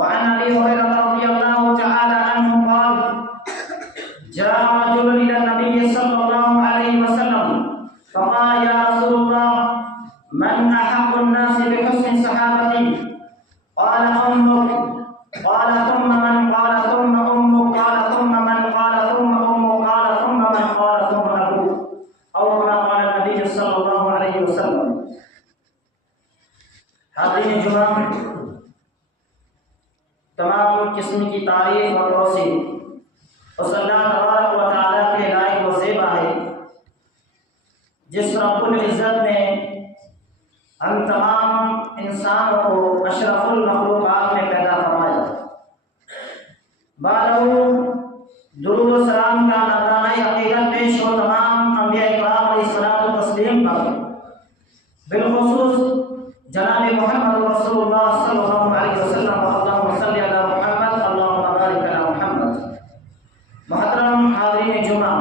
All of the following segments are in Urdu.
وعن ابي هريره رضي الله تعالى عنه قال جاء رجل الى النبي صلى الله عليه وسلم فقال يا رسول الله من احق الناس بحسن صحابتي؟ قال امك. قال ثم من؟ قال ثم امك. قال ثم من؟ قال ثم امك. قال ثم من؟ قال ثم ابوك، او كما قال النبي صلى الله عليه وسلم. حاضرین جمعہ، تمام قسم کی تعریف اور توصیف اس اللہ تبارک و تعالیٰ کے لائق و زیبا ہے جس رب العزت نے ہم تمام انسانوں کو اشرف المخلوقات میں پیدا فرمایا. بعد درود و سلام کا نذرانہ عقیدت پیش ہو تمام انبیاء کرام علیہ الصلوۃ والتسلیم پر، بالخصوص جناب محمد رسول اللہ صلی اللہ علیہ وسلم. اللہم صلی علی محمد اللہم بارک علی محمد. محترم حاضرین جمعہ،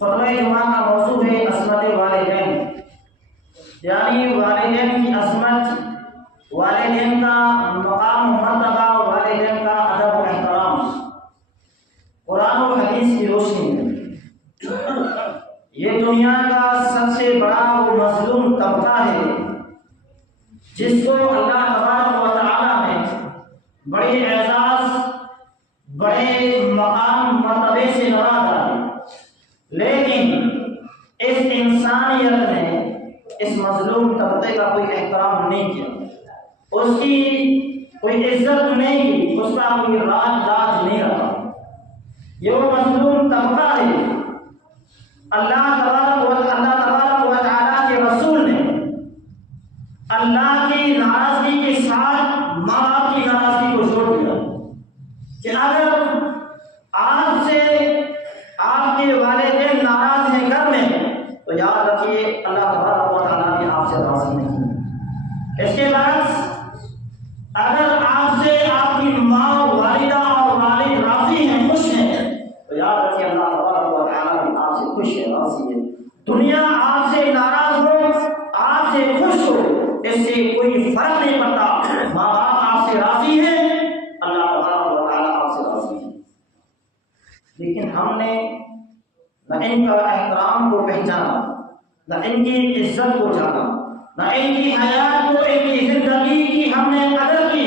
خطبہ جمعہ کا موضوع ہے عصمت والدین، یعنی والدین کی عظمت، والدین کا مقام و مرتبہ، والدین کا ادب و احترام. قرآن و حدیث کی روشنی میں یہ دنیا کا سب سے بڑا و مظلوم طبقہ ہے جس کو اللہ تبارک و تعالیٰ نے بڑے اعزاز، بڑے مقام مرتبے سے نوازا ہے، لیکن اس انسانیت نے اس مظلوم طبقے کا کوئی احترام نہیں کیا، اس کی کوئی عزت نہیں کی، اس کا کوئی راج نہیں رکھا. یہ وہ مظلوم طبقہ ہے. اللہ تبارک و تعالیٰ کے رسول نے اللہ کی ناراضگی کے ساتھ ماں باپ کی ناراضگی کو جوڑ دیا کہ اگر آپ سے آپ کے والدین ناراض ہیں گھر میں تو یاد رکھیے اللہ تبارک و تعالیٰ بھی آپ سے راضی نہیں ہے. اس کے بعد اگر آپ سے آپ کی ماں، والدہ اور والد راضی ہیں، خوش ہیں، تو یاد رکھیے اللہ تبارک و تعالیٰ بھی آپ سے خوش ہے، راضی ہے. دنیا آپ سے ناراض ہو، آپ سے خوش ہو، اس سے کوئی فرق نہیں پڑتا. ماں باپ آپ سے راضی ہیں، اللہ تبارک و تعالیٰ آپ سے راضی ہے. لیکن ہم نے نہ ان کا احترام کو پہچانا، نہ ان کی عزت کو جانا، نہ ان کی حیات کو، ان کی زندگی کی ہم نے قدر کی،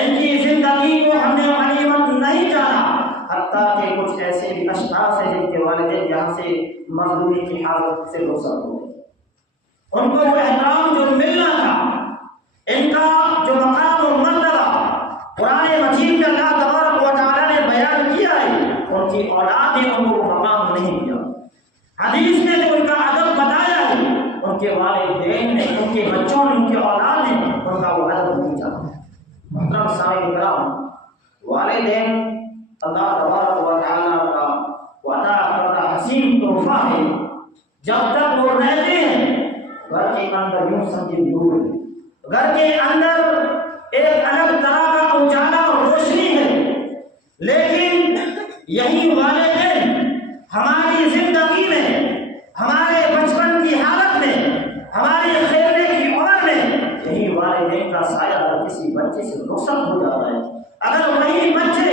ان کی زندگی کو ہم نے غنیمت نہیں جانا. حتیٰ کہ کچھ ایسے بھی اشخاص ہیں جن کے والدین یہاں سے مظلومی کی حالت سے رخصت ہو گئے. ان کو وہ احترام جو ملنا تھا، ان کا جو مقام و مرتبہ قرآن مجید میں اللہ تبارک و تعالیٰ نے بیان کیا ہے، ان کی اولاد نے ان کو مقام نہیں دیا. حدیث نے جو ان کا ادب بتایا ہے، ان کے والدین نے، ان کے بچوں نے، ان کے اولاد نے ان کا وہ ادب نہیں جانا. محترم سامعین کرام، والدین اللہ تبارک و تعالیٰ کا عطا کردہ حسین تحفہ ہے. جب تک وہ رہتے ہیں گھر کے اندر یوں سمجھے نور ہے، گھر کے اندر ایک الگ طرح کا اجالا اور روشنی ہے. لیکن یہی والدین ہماری زندگی میں، ہمارے بچپن کی حالت میں، ہماری کھیلنے کی عمر میں، یہی والدین کا سایہ اگر کسی بچے سے رخصت ہو جاتا ہے، اگر وہی بچے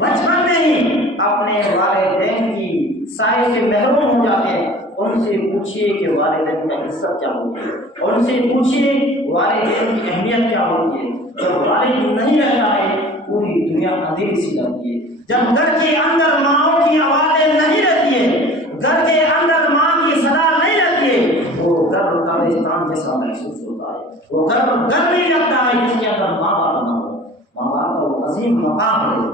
بچپن میں ہی اپنے والدین کی سائے سے محروم ہو جاتے ہیں، ان سے پوچھئے کہ والدین کا عزت کیا ہوتی ہے، ان سے پوچھئے والدین کی اہمیت کیا ہوتی ہے. جب والد نہیں رہتا ہے پوری دنیا اندھیری سی لگتی ہے. جب گھر کے اندر ماں کی آوازیں نہیں رہتی ہے، گھر کے اندر ماں کی صدا نہیں رہتی ہے، وہ گھر قبرستان جیسا محسوس ہوتا ہے. وہ گھر نہیں لگتا ہے جس کے اندر ماں باپ نہ ہو. ماں باپ کا وہ عظیم مقام ہے.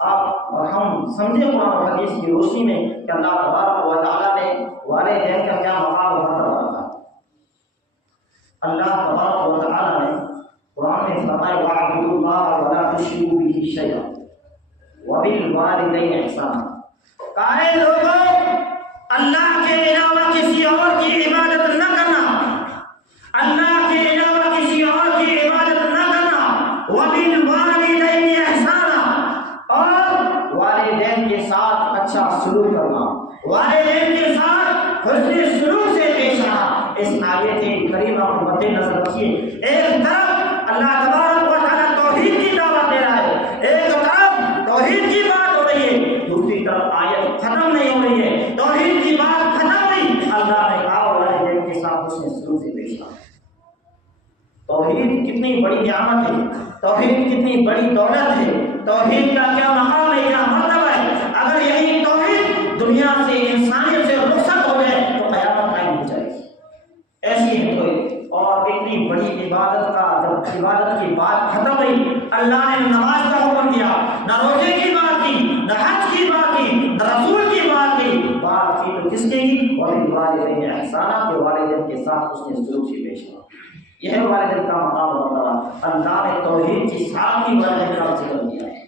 آپ اور ہم سمجھے قرآن و حدیث کی روشنی میں کہ اللہ تبارک و تعالیٰ نے والدین کا کیا مقام و مرتبہ رکھا. اللہ تبارک و تعالیٰ نے قرآن میں فرمایا وَاعْبُدُوا اللَّهَ وَلَا تُشْرِكُوا بِهِ شَيْئًا وَبِالْوَالِدَيْنِ إِحْسَانًا. کہے لوگوں اللہ کے علاوہ کسی اور کی عبادت نہ کرنا، اللہ کے علاوہ کسی اور کی عبادت نہ کرنا. وَبِالْوَالِدَيْنِ إِحْسَانًا، اور والدین کے ساتھ اچھا سلوک کرنا، والدین کے ساتھ حسن سلوک سے پیش آنا. اس آیت کریمہ کو مد نظر رکھیے. ایک طرف اللہ تبارک و تعالیٰ ختم نہیں ہو رہی ہے، توحید کی بات ختم ہوئی، اللہ نے کہا والدین کے ساتھ اس نے سلوک سے پیش آیا۔ توحید کتنی بڑی نعمت ہے، توحید کتنی بڑی دولت ہے، توحید کا کیا مقام ہے، کیا مرتبہ ہے۔ اگر یہی توحید دنیا سے انسانیت سے رخصت ہو جائے تو قیامت قائم ہو جائے گی، ایسی ہے توحید۔ اور اتنی بڑی عبادت کا جب عبادت کی بات ختم ہوئی، اللہ نے نماز کا حکم دیا، نہ روزے کی بات کی، نہ حج کی بات کی، نہ رسول کی بات کی تو کس کی؟ وبالوالدین احسانا، کے والدین کے ساتھ اس نے سلوک سے پیش آیا۔ یہ ہے والدین کا مقام اور مرتبہ۔ اللہ نے توحید کی ساتھ ہی والدین کا ذکر کیا ہے۔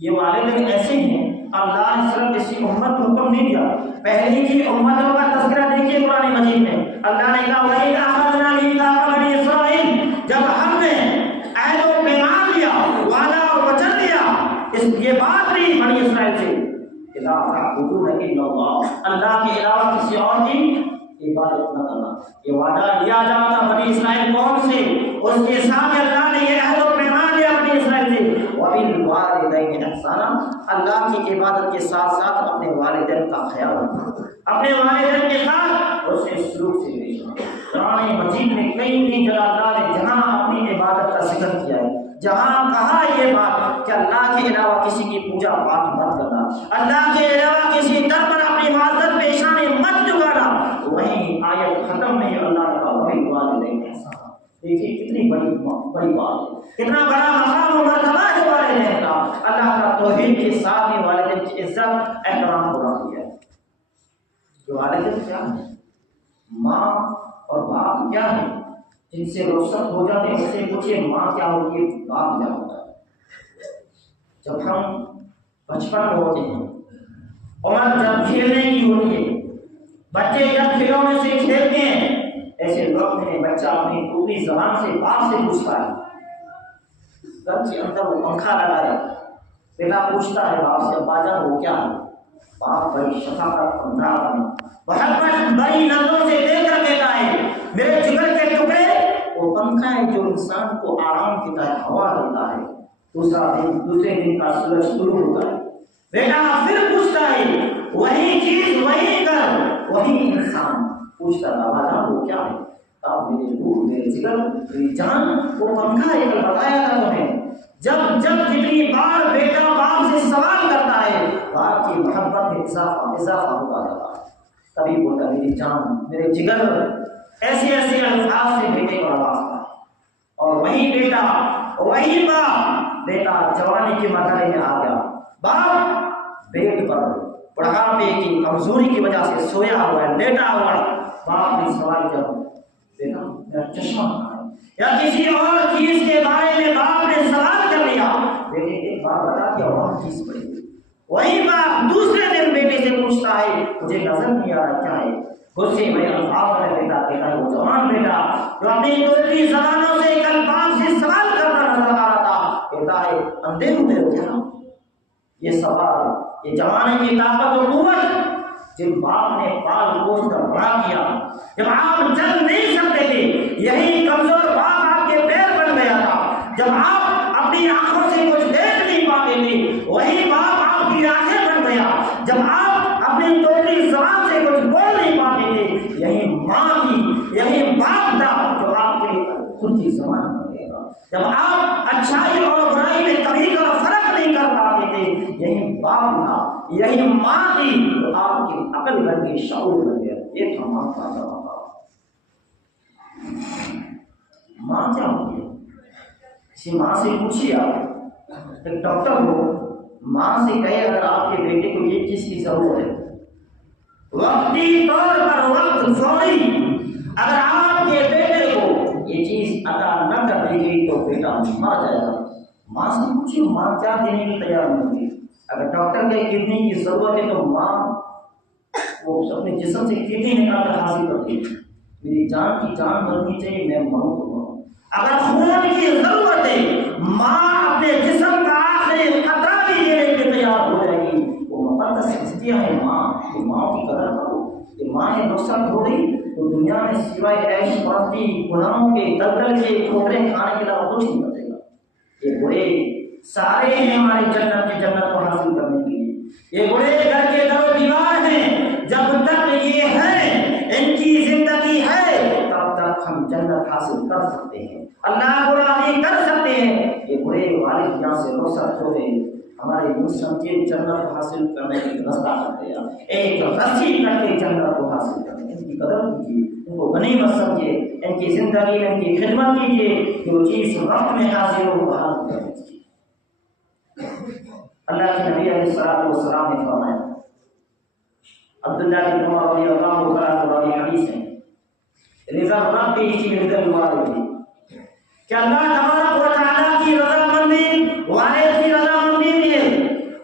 یہ والدین ایسے ہیں، اللہ نے صرف اسی امت کو حکم نہیں دیا، پہلے کی امتوں کا تذکرہ دیکھیے قرآن مجید میں۔ اللہ نے کہا وَإِذْ أَخَذْنَا مِيثَاقَ بَنِي إِسْرَائِيلَ، جب ہم نے عہد و پیمان لیا، وعدہ اور وعد دیا، یہ بات نہیں بنی اسرائیل سے کہ لا تعبدون الا اللہ، اللہ کے علاوہ کسی اور کی عبادت نہ کرنا۔ یہ وعدہ لیا جاتا بنی اسرائیل قوم سے، اس کے ساتھ اللہ نے یہ عہد و پیمان لیا بنی اسرائیل سے، وبالوالدین احسانا، اللہ کی عبادت کے ساتھ ساتھ اپنے والدین کا خیال رکھنا، اپنے والدین کے ساتھ اس سے سلوک سے پیش آنا۔ قرآن مجید میں کئی جگہ اللہ نے جہاں اپنی عبادت کا ذکر کیا ہے، جہاں کہا یہ بات کہ اللہ کے علاوہ کسی کی پوجا پاٹ مت کرنا، اللہ کے علاوہ کسی در پر اپنی معذرت پیشانی مت جگانا، وہیں آیت ختم میں اللہ نے کہا وہی والدین احسان۔ دیکھیے کتنی بڑی بات ہے، کتنا بڑا مقام و مرتبہ ہے والدین کا۔ اللہ کا توحید کے ساتھ ہی والدین کی عزت احترام کو رکھ دیا ہے۔ جو والدین کیا ہے، ماں اور باپ کیا ہے، جن سے رخصت ہو جاتے ہیں، اس سے پوچھئے ماں کیا ہوتی ہے، باپ کیا ہوتا ہے۔ جب ہم بچپن میں ہوتے ہیں، عمر جب کھیلنے کی ہوتی ہے، بچے جب کھلونے سے کھیلتے ہیں، ایسے وقت میں بچہ اپنی پوری زبان سے باپ سے پوچھتا ہے، گھر کے اندر وہ پنکھا لگا ہے، بیٹا پوچھتا ہے باپ سے ابا جان وہ کیا ہے، باپ بڑی شفقت اور محبت بڑی نظروں سے دیکھ کر کہتا ہے میرے جگر کے ٹکڑے، وہ پنکھا ہے جو انسان کو آرام کی طرح ہوا دیتا ہے، دوسرے دن کا سورج شروع ہوتا ہے۔ بیٹا پھر پوچھتا ہے وہی چیز وہی کر، وہی انسان پوچھتا ہے بابا جان وہ کیا ہے، آپ میرے روح میرے جگر میری جان، وہ پنکھا ہے کل بتایا تھا تمہیں۔ جب جتنی بار بیٹا باپ سے سوال کرتا ہے، باپ کی محبت میں اضافہ ہوتا جاتا ہے۔ تبھی بولتا میری جان میرے جگر، ایسے الفاظ سے بیٹے کو آوازتا ہے۔ اور وہی بیٹا وہی باپ، بیٹا جوانی کے مرحلے میں آ گیا، باپ بیٹ پر بڑھاپے کی کمزوری کی وجہ سے سویا ہوا ہے، لیٹا ہوا ہے، باپ نے سوال کیا بیٹا میرا چشمہ کہاں ہے، یا کسی اور چیز کے بارے میں باپ نے سوال کر لیا، بیٹے ایک بات بتا کیا اور چیز پڑی، وہی باپ دوسرے دن بیٹے سے پوچھتا ہے مجھے نظر نہیں آ رہا کیا ہے، غصے میں الفاظ میں بیٹا کہتا ہے وہ جوان بیٹا جو اپنی دوسری زبانوں سے کل باپ سے سوال کرتا نظر آ رہا تھا، کہتا ہے اندھے ہوئے ہو کیا، یہ سوال یہ جوانے کی طاقت و قوت جب باپ نے پال پوس کر بڑا کیا، جب آپ چل نہیں سکتے تھے، یہی کمزور باپ آپ کے پیر بن گیا تھا، جب آپ اپنی آنکھوں سے کچھ دیکھ نہیں پاتے تھے، وہی باپ آپ کی آنکھیں بن گیا، جب آپ اپنی توڑی زبان سے کچھ بول نہیں پاتے تھے، یہی ماں کی یہی باپ تھا جو آپ کے خود کی زبان بن گیا، جب آپ اچھائی اور برائی میں کبھی کا فرق نہیں کر پاتے تھے، یہی باپ تھا یہی ماں تھی تو آپ کی عقل بن گئی، شعور بن گیا، یہ تھا ماں کا جواب۔ ماں کیا ہوتی ہے، کسی ماں سے پوچھیے، آپ ایک ڈاکٹر ہو، ماں سے کہے اگر آپ کے بیٹے کو یہ چیز کی ضرورت ہے، وقتی طور پر وقت فوری، اگر آپ کے بیٹے کو یہ چیز عطا نہ کر دی گئی تو بیٹا مر جائے گا، ماں سے پوچھیے ماں کیا دینے کی تیار نہیں ہوتی۔ اگر ڈاکٹر کے کڈنی کی ضرورت ہے تو ماں وہ اپنے جسم سے کڈنی نکال کر حاصل کرتی ہے، میری جان کی جان بننی چاہیے، میں مروں تو مروں۔ اگر خون کی ضرورت ہے ماں اپنے جسم کا آخری قطرہ بھی دینے کے تیار ہو جائے گی، وہ مقدس ہستیاں ہیں ماں، یہ ماں کی قدر کرو۔ کہ ماں نے رخصت ہو گئی تو دنیا میں سوائے عیش پرستی گناہوں کے دلدل کے ٹھوکریں کھانے کے علاوہ کچھ نہیں بچے گا۔ یہ برے سارے ہیں ہماری جنت کی جنت کو حاصل کرنے کے لیے، یہ بڑے گھر کے در و دیوار ہیں، جب تک یہ ہیں ان کی زندگی ہے تب تک ہم جنت حاصل کر سکتے ہیں، اللہ کو راضی کر سکتے ہیں۔ یہ بڑے والد یہاں سے رخصت ہو گئے، ہمارے سمجھے جنت حاصل کرنے کی رستہ کر دیا، ایک رسی کر کے جنت کو حاصل کرنے، ان کی قدر کیجیے، ان کو غنیمت سمجھے، ان کی زندگی میں ان کی خدمت کیجیے، جو چیز وقت میں حاصل ہو وہ حاصل کر دیجیے۔ اللہ کے نبی علیہ الصلوۃ والسلام نے فرمایا، عبداللہ بن عمر رضی اللہ تعالیٰ عنہ حدیث ہے، رضا ربی فی رضا الوالدین، کہ اللہ تبارک و تعالیٰ کی رضامندی والد کی رضامندی بھی ہے،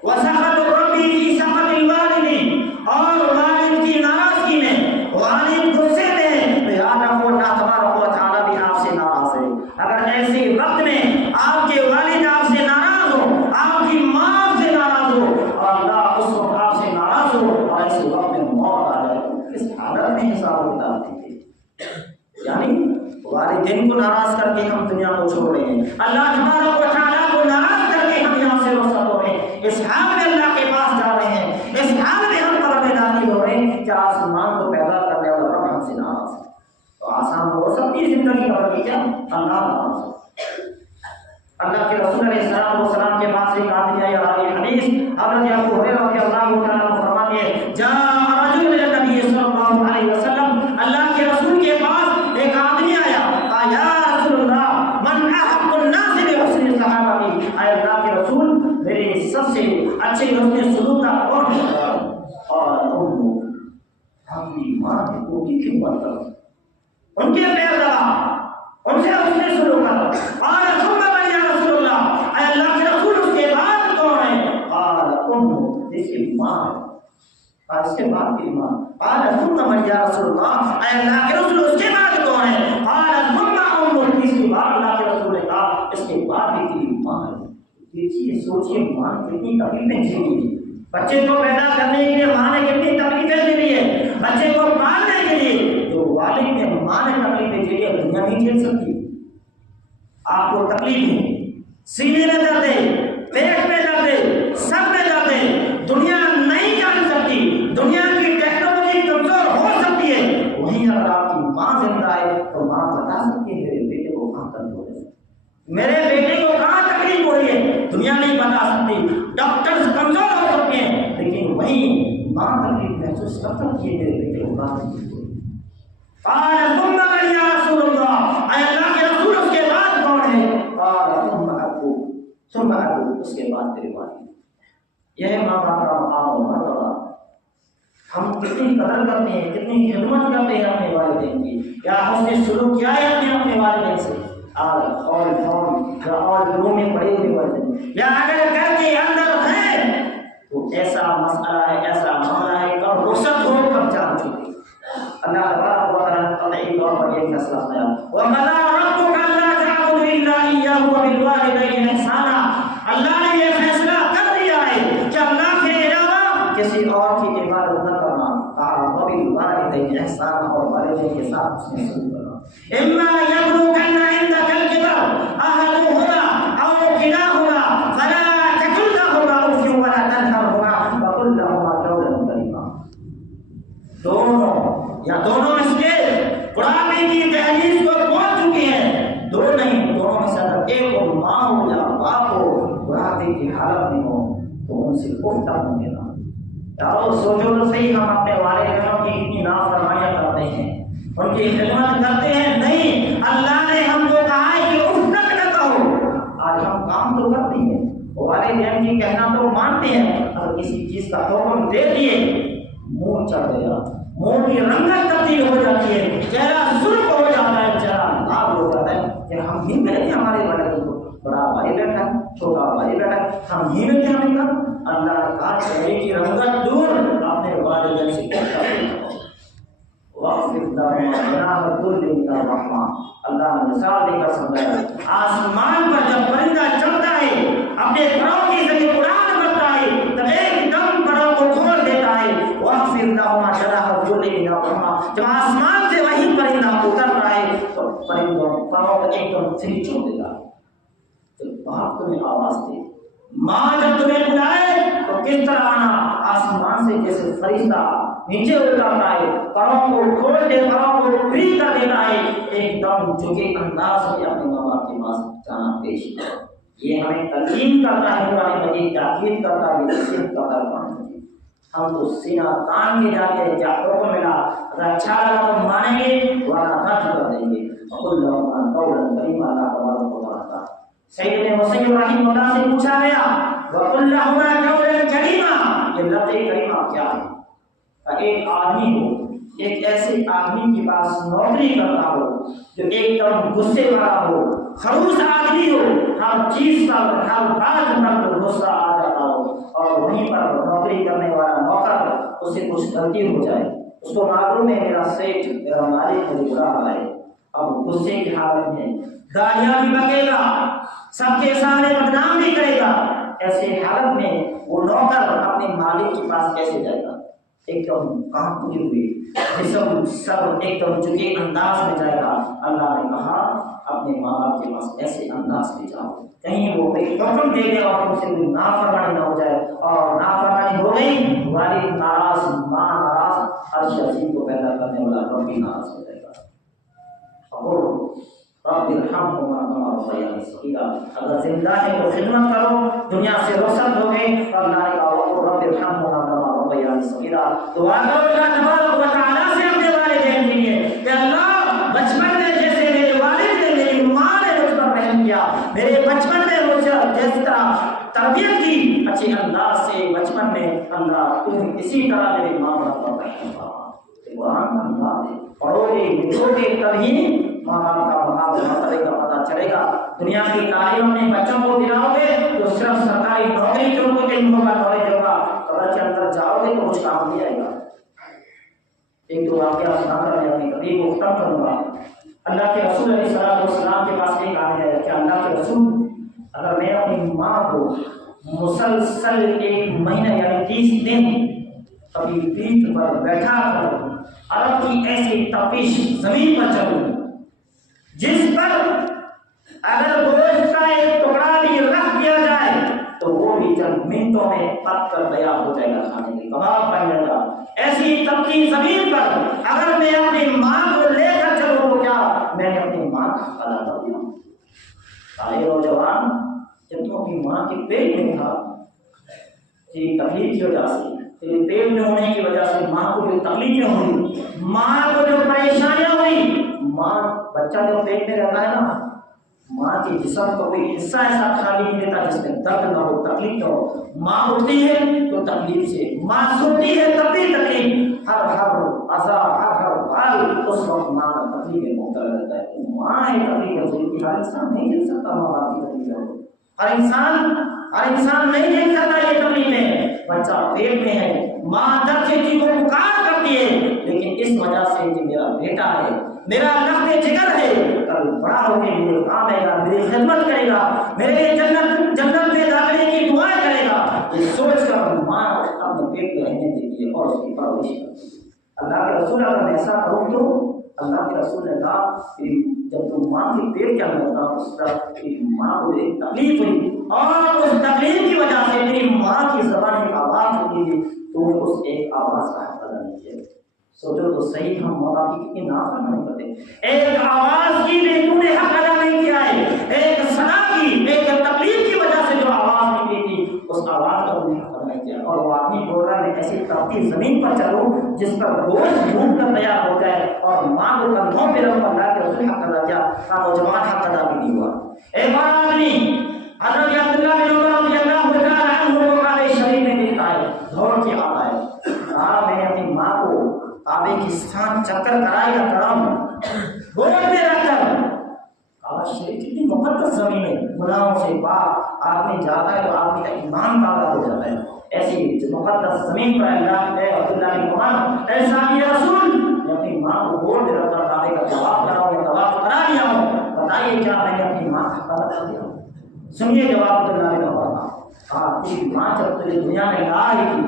وسخط ربی فی سخط الوالدین، اور والد کی ناراضگی میں، والد غصے میں، تو یاد رکھو اللہ تبارک و تعالیٰ بھی آپ سے ناراض ہے۔ اگر ایسے وقت میں آپ کے والد آپ سے ناراض ہو، آپ کی ماں آپ سے ناراض ہو، اور اللہ اس وقت آپ سے ناراض ہو، اور ایسے وقت میں موت آ جائے، اس حالت میں حساب کتاب دیجیے۔ یعنی والدین کو ناراض کر کے ہم دنیا کو چھوڑ رہے ہیں، اللہ تبارک و تعالیٰ کو ناراض کر کے ہم یہاں سے رخصت ہو رہے ہیں، اس حال میں اللہ کے پاس جا رہے ہیں، اس حال میں ہم قبر میں داخل ہو رہے ہیں کہ آسمان کو پیدا کرنے والا رب ہم سے ناراض ہے۔ تو آسان ہو سکتی ہے زندگی قبر کی، کیا اللہ ناراض ہے۔ اللہ کے رسول علیہ السلام والسلام کے پاس ایک آدمی آیا، یہ حدیث حضرت ابو ہریرہ رضی اللہ تعالیٰ عنہ فرماتے ہیں، جاء رجل الی النبی صلی اللہ علیہ وسلم، اللہ کے رسول کے پاس ایک آدمی آیا، یا رسول اللہ من احب الناس بحسن صحابتی، اے اللہ کے رسول میرے سب سے اچھے حسن سلوک کا کون ہے؟ اور ہم بھی ماں کو کی خدمت کرو، ان کے پیر دبا، ان سے حسن سلوک کرو، اور اس کے بعد کی ماں، قال ثم من یا رسول اللہ، اے اللہ کے رسول اس کے بعد کون ہے؟ قال ثم امك، اس کے بعد اللہ کے رسول نے کہا اس کے بعد بھی تیری ماں ہے۔ دیکھیے سوچیے ماں کتنی تکلیفیں جھیلی، بچے کو پیدا کرنے کے لیے ماں نے کتنی تکلیفیں جھیلی ہے، بچے کو پالنے کے لیے جو والد نے ماں نے تکلیفیں جھیلی ہے دنیا نہیں جھیل سکتی۔ آپ کو تکلیف ہے، سینے میں درد ہے، پیٹ میں درد ہے، سب میں درد ہے، دنیا نہیں جان سکتی، دنیا کی ٹیکنالوجی کمزور ہو سکتی ہے، وہیں اگر آپ کی ماں زندہ ہے تو ماں بتا سکتی ہے میرے بیٹے کو کہاں تکلیف ہو رہی ہے، میرے بیٹے کو کہاں تکلیف ہو رہی ہے، دنیا نہیں بتا سکتی، ڈاکٹرز کمزور ہو سکتے ہیں، لیکن وہیں ماں تکلیف محسوس کر سکتی ہے میرے بیٹے کو کہاں تکلیف ہو رہی ہے۔ قال ثم من یا رسول اللہ، اے اللہ کے رسول اس کے بعد کون ہے؟ قال ثم ابو، اس کے بعد تیرے والد۔ یہ ماں باپ کا مقام و مرتبہ، ہم کتنی قدر کرتے ہیں، کتنی خدمت کرتے ہیں اپنے والدین کی، کیا حسن سلوک کیا ہے اپنے والدین سے، اور گھروں میں پڑے ہوئے والدین، یا اگر گھر کے اندر ہیں تو ایسا مسئلہ ہے، ایسا معاملہ ہے کہ رخصت ہو کر جان چکے۔ اللہ تبارک و تعالیٰ نے قطعی طور پر یہ فیصلہ کیا، وَقَضَىٰ رَبُّكَ أَلَّا تَعْبُدُوا إِلَّا إِيَّاهُ وَبِالْوَالِدَيْنِ إِحْسَانًا، اللہ نے یہ فیصلہ کر دیا ہے کہ اللہ کے علاوہ کسی اور کی عبادت نہ کرنا، وَبِالْوَالِدَيْنِ إِحْسَانًا، اور والدین کے ساتھ حسن سلوک کرنا۔ إِمَّا يَبْلُغَنَّ عِندَكَ الْكِبَرَ أَحَدُهُمَا أَوْ كِلَاهُمَا فَلَا تَقُل لَّهُمَا أُفٍّ وَلَا تَنْهَرْهُمَا وَقُل لَّهُمَا قَوْلًا كَرِيمًا، دونوں یا دونوں اس کے بڑھاپے کی دہلیز کو پہنچ چکی ہیں، دو نہیں، دونوں میں سے اگر ایک کو ماں ہو یا باپ ہو بڑھاپے کی حالت میں ہو تو ان سے پختہ ہوں گے نا۔ یارو سوچو تو صحیح، ہم اپنے والدینوں کی اتنی نافرمانیاں کرتے ہیں، ان کی خدمت کرتے ہیں، نہیں، اللہ نے ہم کو کہا ہے کہ اف تک نہ کہو، آج ہم کام تو کرتے ہیں، والدین کی کہنا تو مانتے ہیں، اگر کسی چیز کا حکم دے دیے منہ چڑھ گیا، منہ کی رنگت تبدیل ہو جاتی ہے، چہرہ سرخ ہو جاتا ہے، چہرہ لال ہو جاتا ہے، کہ ہم ہی میں تھے ہمارے بڑے کو، بڑا بھائی بیٹھا چھوٹا بھائی بیٹھا، ہم ہی میں تھے ہمیں کر، اللہ نے کہا چہرے کی رنگت دور، اپنے والدین سے کہتا ہے وَاخْفِضْ لَهُمَا جَنَاحَ الذُّلِّ مِنَ الرَّحْمَةِ، اللہ نے مثال دے کر سمجھایا، آسمان پر جب پرندہ چڑھتا ہے اپنے پروں کے ذریعے اڑان بھرتا ہے تو ایک دم پروں کو کھول دیتا ہے، وَاخْفِضْ لَهُمَا جَنَاحَ الذُّلِّ مِنَ الرَّحْمَةِ، جب آسمان سے وہی پرندہ اترتا ہے تو پرندوں پروں کو ایک دم فری چھوڑ دیتا ہے۔ تو باپ تمہیں آواز دے، ماں جب تمہیں بلائے تو کس طرح آنا آسمان سے جیسے فرشتہ نیچے اترتا ہے، پروں کو کھول دے، پروں کو فری کر دیتا ہے، ایک دم جھکے انداز سے اپنے ماں باپ کے پاس جانا پیش کرو۔ یہ ہمیں تلقین کرتا ہے قرآن مجید، تاکید کرتا ہے، نصیحت کرتا ہے قرآن مجید۔ ہم تو سینہ تان کے جاتے ہیں، کیا حکم ملا اگر اچھا لگا تو مانیں گے ورنہ رد کر دیں گے۔ وقل لهم قولا کریما، اللہ تبارک و تعالیٰ سیدنا مسیح رحمہ اللہ سے پوچھا گیا وقل لهم قولا کریما، یہ لفظ کریمہ کیا ہے؟ ایک آدمی ہو، ایک ایسے آدمی کے پاس نوکری کرتا ہو جو ایک دم غصے والا ہو، خروش آدمی ہو، ہر چیز پر ہر بات پر غصہ آ جاتا ہو، اور وہیں پر نوکری کرنے والا نوکر اس سے کچھ غلطی ہو جائے، اس کو معلوم ہے میرا سیٹ میرا مالک مجھے برا رہا ہے، اب غصے کی حالت میں گالیاں بھی بکے گا، سب کے سامنے بدنام بھی کرے گا، ایسے حالت میں وہ نوکر اپنے مالک کے پاس کیسے جائے گا؟ ایک دم کام پوری ہوئی جسم سب ایک دم جھکے انداز میں جائے گا۔ اللہ نے کہا اپنے ماں باپ کے پاس ایسے انداز میں جاؤ، کہیں وہ ایک حکم دے دے اور تم سے کوئی نافرمانی نہ ہو جائے، اور نافرمانی ہو گئی والد ناراض، ماں ناراض، عرش عظیم کو پیدا کرنے والا رب بھی ناراض ہو جائے گا۔ اور رب ارحمہما کما ربیانی صغیرا، اگر زندہ ہے تو خدمت کرو، دنیا سے رخصت ہو گئے، اور اللہ نے کہا رب ارحمہما کما ربیانی صغیرا، دعا کرو اللہ تبارک و تعالیٰ سے اپنے والدین کے لیے کہ اللہ بچپن میں جیسے میرے والد نے میری ماں نے مجھ پر رحم کیا، میرے بچپن میں مجھے جس طرح تربیت کی اچھے انداز سے بچپن میں، اللہ تم اسی طرح میرے ماں باپ پر رحم کرو۔ قرآن کا انداز ہے، پڑھو گے لکھو گے تبھی ماں باپ کا مقام مرتبے کا پتہ چلے گا۔ دنیا کی تعلیم اپنے بچوں کو دلاؤ گے تو صرف سرکاری نوکری کے ان کو علم ہوگا، نالج ہوگا، قبر کے اندر جاؤ گے تو کچھ کام نہیں آئے گا۔ ایک دو واقعہ سنا کر میں اپنی تقریر کو ختم کروں گا۔ اللہ کے رسول علیہ السلام کے پاس ایک آدمی ہے کہ اللہ کے رسول اگر میں اپنی ماں کو مسلسل ایک مہینہ یعنی 30 دن کبھی پیٹھ پر بیٹھا کر عرب کی ایسی تپش زمین پر چلوں جس پر اگر گوشت کا ایک ٹکڑا بھی رکھ دیا جائے تو وہ بھی چند منٹوں میں پک کر تیار ہو جائے گا، کھانے کے کباب بن جائے گا، ایسی تپتی زمین پر اگر میں اپنی ماں کو لے کر چلوں تو کیا میں نے اپنی ماں کا حق ادا کر دیا؟ سارے نوجوان جب تم اپنی ماں کے پیٹ میں تھا، تیری تکلیف کی وجہ سے، تیرے پیٹ میں ہونے کی وجہ سے ماں کو جو تکلیفیں ہوئی، ماں کو جو پریشانیاں ہوئی، ماں بچہ جو پیٹ میں رہتا ہے نا، ماں کے جسم کا کوئی حصہ ایسا خالی نہیں رہتا جس میں درد نہ ہو، تکلیف نہ ہو۔ ماں اٹھتی ہے تو تکلیف سے، ماں سوتی ہے تب بھی تکلیف، ہر عذاب ہر حال اس وقت ماں کا تکلیف میں مبتلا رہتا ہے۔ ماں ہے تکلیف ہے، ہر انسان نہیں جھیل سکتا ماں باپ کی تکلیف ہے، ہر انسان نہیں جھیل سکتا یہ تکلیف ہے۔ بچہ پیٹ میں ہے، ماں درد سے جی کو پکار کرتی ہے، لیکن اس وجہ سے کہ میرا بیٹا ہے، میرا لخت جگر ہے، کل بڑا ہو کے میرے کام آئے گا، میری خدمت کرے گا، میرے لیے جنت میں داخلے کی دعائیں کرے گا، یہ سوچ کر ماں اپنے پیٹ میں رہنے دیتی ہے اور اس کی پرورش کرتی ہے۔ اللہ کے رسول اگر میں ایسا کروں تو اللہ کے رسول نے کہا جب تم ماں کے پیٹ کے اندر تھا اس طرح ماں کو ایک تکلیف ہوئی اور اس تکلیف کی وجہ سے میری ماں کی زبان میں آواز ہوتی ہے تو نے اس ایک آواز کا حق ادا نہیں کیا۔ سوچو تو صحیح، ہم ماں باپ کی کتنی نافرمانی کرتے، ایک آواز کی بھی تو نے حق ادا نہیں کیا ہے، ایک صدا کی، ایک تکلیف کی وجہ سے جو آواز نکلی تھی اس آواز کا تو نے حق ادا نہیں کیا۔ اور وہ آدمی بول رہا ہے ایسی تپتی زمین پر چلو جس پر گوشت بھون کر تیار ہو جائے، اور ماں کو کندھوں پہ رکھ کر لا کے اس نے حق ادا کیا، نوجوان حق ادا بھی نہیں ہوا۔ ایک اور آدمی حضرت عبداللہ بن عمر رضی اللہ تعالیٰ عنہ کو کعبہ شریف میں دیکھتا ہے، دوڑ کے آتا ہے، کہا میں نے اپنی ماں کو کعبے کی 7 چکر کرائے گا کرم گوشت میں رکھ کر۔ کعبہ شریف کتنی مقدس زمین ہے، گناہوں سے پاک آدمی جاتا ہے تو آدمی کا ایمان تازہ ہو جاتا ہے۔ ایسی مقدس زمین پر اللہ اے عبداللہ بن عمر اے سامع رسول میں اپنی ماں کو گود میں رکھ کر کعبے کا طواف کراؤں یا طواف کرا لیا ہوں، بتائیے کیا میں نے اپنی ماں کا حق ادا کر دیا؟ سنیے جواب عبداللہ بن عمر کا، کہا تیری ماں جب تجھے دنیا میں لا رہی تھی،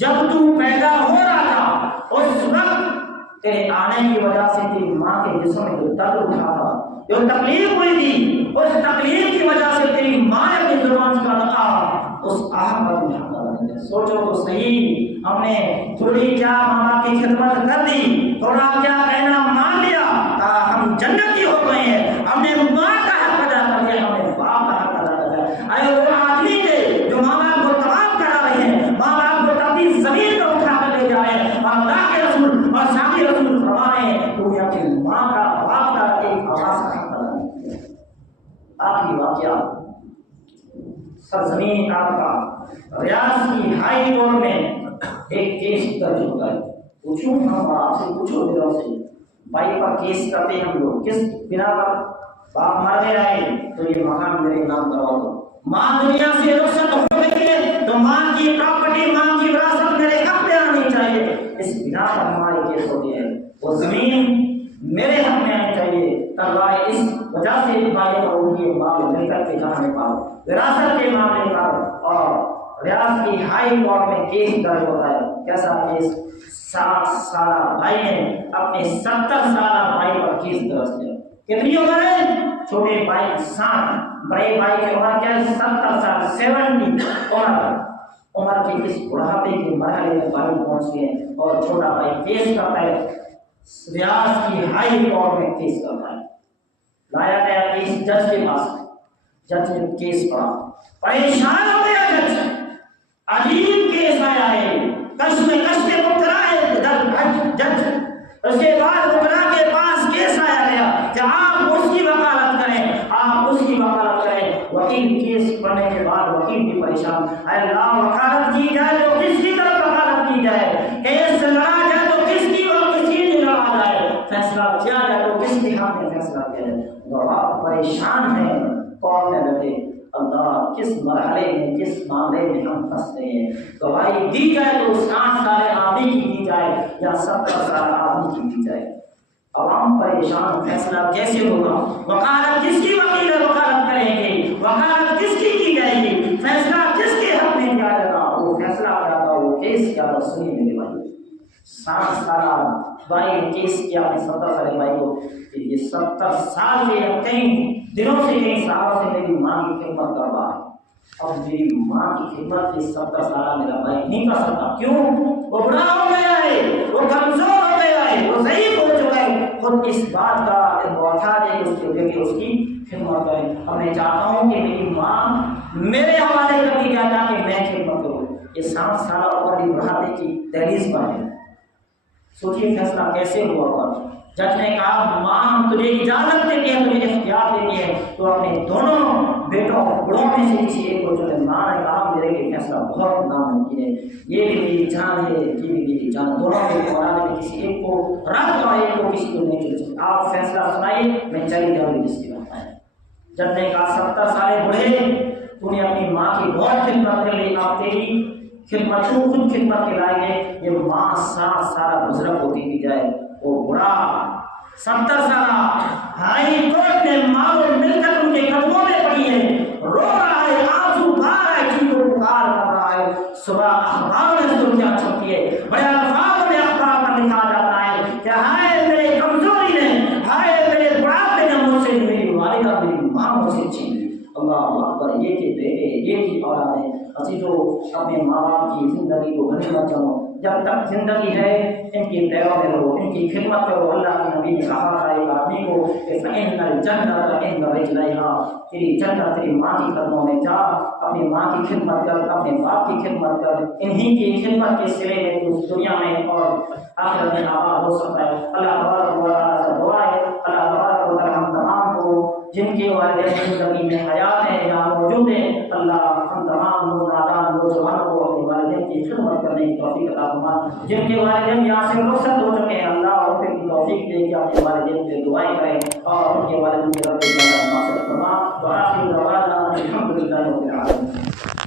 جب تو پیدا ہو رہا تھا اس وقت تیرے آنے کی وجہ سے تیری ماں کے جسم میں جو درد اٹھا تھا، جو تکلیف ہوئی تھی، اس تکلیف کی وجہ سے تیری ماں نے اپنی زبان سے کہا اس آہ پر حق ادا نہیں کیا۔ سوچو تو صحیح، ہم نے تھوڑی کیا ماں باپ کی خدمت کر دی، تھوڑا کیا کہنا مان لیا، ہم جنتی ہو گئے ہیں، ہم نے ماں کا حق ادا کر دیا، ہم نے باپ کا حق ادا کر دیا۔ اے وہ آدمی تھے جو ماں باپ کو تمام کرا رہے ہیں، ماں باپ کو اپنی زمین پر اٹھا کر لے جا رہے ہیں، اور اللہ کے رسول اور ساتھی رسول فرما رہے ہیں تو یہ اپنی ماں کا باپ کا ایک آواز کا حق ادا نہیں کیا۔ آخری واقعہ سرزمین آپ کا ریاض کی ہائی کورٹ میں ایک کیس درج ہوتا ہے۔ پوچھوں ہم آپ سے کچھ دنوں سے بھائی پر کیس کرتے ہیں ہم لوگ، کس بنا پر؟ باپ مر گئے تو یہ مکان میرے نام کروا دو، ماں دنیا سے رخصت ہو گئی ہے تو ماں کی پراپرٹی، ماں کی وراثت میرے حق میں آنی چاہیے، اس بنا پر ہمارے کیس ہوتے ہیں۔ وہ زمین میرے حق میں آنی چاہیے، تلوار اس وجہ سے بھائی پر ہوتی ہے، ماں ملکت کے کہاں پر وراثت کے معاملے پر۔ اور ریاض کی ہائی کورٹ میں کیس درج ہوتا ہے۔ کیسا کیس؟ 60 سالہ بھائی نے اپنے 70 سالہ بھائی پر کیس درج کیا۔ کتنی عمر ہے؟ چھوٹے بھائی 60، بڑے بھائی کی عمر کیا ہے؟ 70 سال، 70 عمر کے اس بڑھاپے کے مرحلے میں بھائی پہنچ گئے اور چھوٹا بھائی کیس کرتا ہے، ریاض کی ہائی کورٹ میں کیس کرتا ہے۔ لایا گیا کیس جج کے پاس، جج نے کیس پڑھا، پریشان ہو گیا جج، عجیب کیس آیا ہے، کش میں مبتلا ہے جج۔ اس کے بعد مبتلا کے پاس کیس آیا گیا کہ آپ اس کی وکالت کریں، آپ اس کی وکالت کریں۔ وکیل کیس پڑھنے کے بعد وکیل بھی پریشان، اے اللہ وکالت کی جائے تو کس کی طرف وکالت کی جائے، کیس لڑا جائے تو کس کی اور کس کی نہیں لڑا جائے، فیصلہ کیا جائے تو کس کے ہاتھ میں فیصلہ کیا جائے۔ گواہ پریشان ہیں، کون میں بیٹھے اللہ کس مرحلے میں، کس معاملے میں ہم پھنس رہے ہیں۔ گواہی دی جائے تو 60 سال آدمی کی دی جائے یا 70 سال آدمی کی دی جائے۔ عوام پریشان، فیصلہ کیسے ہوگا؟ وکالت کس کی وکیل وکالت کریں گے، وکالت کس کی جائے گی، فیصلہ کس کے حق میں کیا جائے گا؟ وہ فیصلہ کیا تھا، وہ کیس کیا تھا؟ سنیے میرے بھائی، 60 سال بھائی نے کیس کیا اپنے 70 سال بھائی کو کہ یہ 70 سال سے یا کئی دنوں سے کئی سالوں سے میری ماں کی خدمت کر رہا ہے، اب میری ماں کی خدمت یہ 70 سالہ میرا بھائی نہیں کر سکتا۔ کیوں؟ وہ بڑا ہو گیا ہے، وہ کمزور ہو گیا ہے، وہ ضعیف ہو چکا ہے، خود اس بات کا اٹھا دے کہ اس کے بیٹے اس کی خدمت کریں۔ اب میں چاہتا ہوں کہ میری ماں میرے حوالے کر دی جائے تاکہ میں خدمت کروں۔ یہ 60 سالہ عمر بھی بڑھاپے کی دہلیز پر ہے۔ سوچیے فیصلہ کیسے ہوا ہوگا۔ جج نے کہا ماں ہم تجھے اجازت دیتے ہیں، تجھے اختیار دیتے ہیں تو اپنے دونوں بیٹوں بڑوں میں سے کسی ایک کو چلے۔ ماں نے کہا میرے لیے فیصلہ بہت ناممکن ہے، یہ بھی میری جان ہے، یہ بھی میری جان، دونوں کے اولاد میں کسی ایک کو رکھ اور ایک کو کسی کو نہیں چل سکتا، آپ فیصلہ سنائیے، میں چلی جاؤں گی جس کی بات ہے۔ جج نے کہا 70 سال بڑھے تو نے اپنی ماں کی بہت خدمت کر لی، آپ تیری خدمت خود خدمت کے لائق، یہ ماں 60 سالہ بزرگ ہوتی بھی جائے، وہ بڑا 70 سالہ ہائی کورٹ میں ماں مل کر ان کے قدموں میں پڑی ہے، رو رہا ہے، آنسو بہا رہا ہے، چیخ و پکار کر رہا ہے۔ صبح اخبار میں سرخیاں چھپتی ہے، بڑے الفاظ میں اخبار پر لکھا جاتا ہے کہ ہائے میرے کمزوری نے، ہائے میرے بڑھاپے نے مجھ سے میری والدہ میری ماں مجھ سے چھین لی۔ اللہ اکبر، یہ کہ بیٹے یہ کی اولاد ہے۔ عزیزو اپنے ماں باپ کی زندگی کو غنیمت جانو، جب تک زندگی ہے ان کی پیروں میں رہو، ان کی خدمت کرو۔ اللہ کے نبی نے کہا تھا ایک آدمی کو کہ فَإِنَّ الْجَنَّةَ عِنْدَ رِجْلَيْهَا، تیری جنت تیری ماں کی قدموں میں، جا اپنی ماں کی خدمت کر، اپنے باپ کی خدمت کر، انہی کی خدمت کے سلے میں تو دنیا میں اور آخرت میں آباد ہو سکتا ہے۔ اللہ تبارک و تعالیٰ سے دعا ہے، اللہ تبارک و تعالیٰ ہم تمام کو جن کے والدین زندگی میں حیات ہیں یا موجود ہیں، اللہ ہم تمام نادان نوجوانوں کو اپنے والدین کی خدمت کرنے کی توفیق عطا فرما۔ جن کے والدین یہاں سے رخصت ہو چکے ہیں، اللہ ان کی توفیق دے کہ اپنے والدین سے دعائیں کریں اور ان کے والدین کی رب کی جنت ناصر فرما۔ وآخر دعوانا الحمد للہ رب العالمین۔